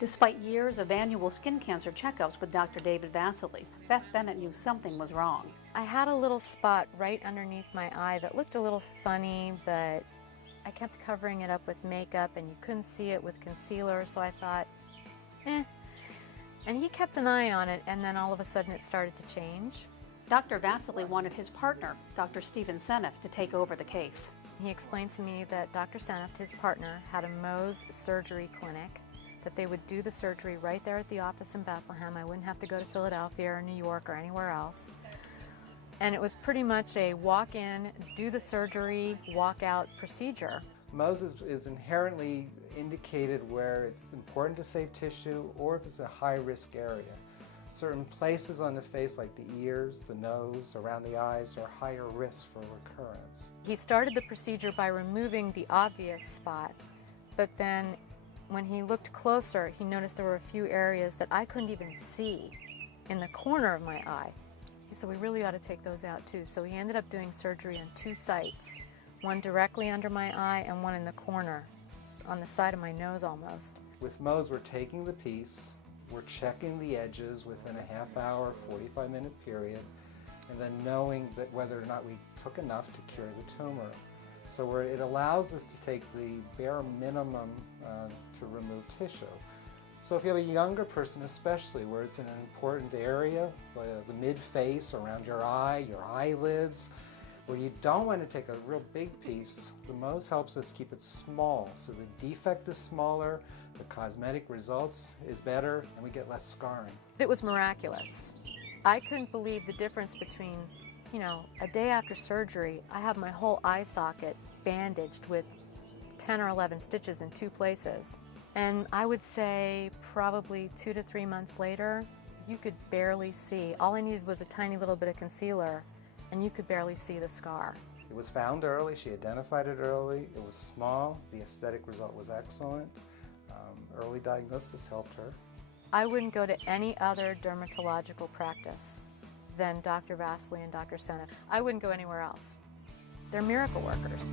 Despite years of annual skin cancer checkups with Dr. David Vasily, Beth Bennett knew something was wrong. I had a little spot right underneath my eye that looked a little funny, but I kept covering it up with makeup and you couldn't see it with concealer, so I thought, eh. And he kept an eye on it, and then all of a sudden it started to change. Dr. Vasily wanted his partner, Dr. Stephen Senft, to take over the case. He explained to me that Dr. Senft, his partner, had a Mohs surgery clinic, that they would do the surgery right there at the office in Bethlehem. I wouldn't have to go to Philadelphia or New York or anywhere else. And it was pretty much a walk in, do the surgery, walk out procedure. Mohs is inherently indicated where it's important to save tissue or if it's a high-risk area. Certain places on the face like the ears, the nose, around the eyes are higher risk for recurrence. He started the procedure by removing the obvious spot, but then when he looked closer, he noticed there were a few areas that I couldn't even see in the corner of my eye. He said, we really ought to take those out too. So he ended up doing surgery on 2 sites, one directly under my eye and one in the corner, on the side of my nose almost. With Mohs, we're taking the piece, we're checking the edges within a half-hour, 45-minute period, and then knowing that whether or not we took enough to cure the tumor. So it allows us to take the bare minimum to remove tissue. So if you have a younger person especially, where it's in an important area, the mid-face, around your eye, your eyelids, where you don't want to take a real big piece, the Mohs helps us keep it small. So the defect is smaller, the cosmetic results is better, and we get less scarring. It was miraculous. I couldn't believe the difference between, a day after surgery, I have my whole eye socket bandaged with 10 or 11 stitches in 2 places. And I would say probably 2 to 3 months later, you could barely see. All I needed was a tiny little bit of concealer, and you could barely see the scar. It was found early, she identified it early, it was small, the aesthetic result was excellent. Early diagnosis helped her. I wouldn't go to any other dermatological practice than Dr. Vasily and Dr. Senft. I wouldn't go anywhere else. They're miracle workers.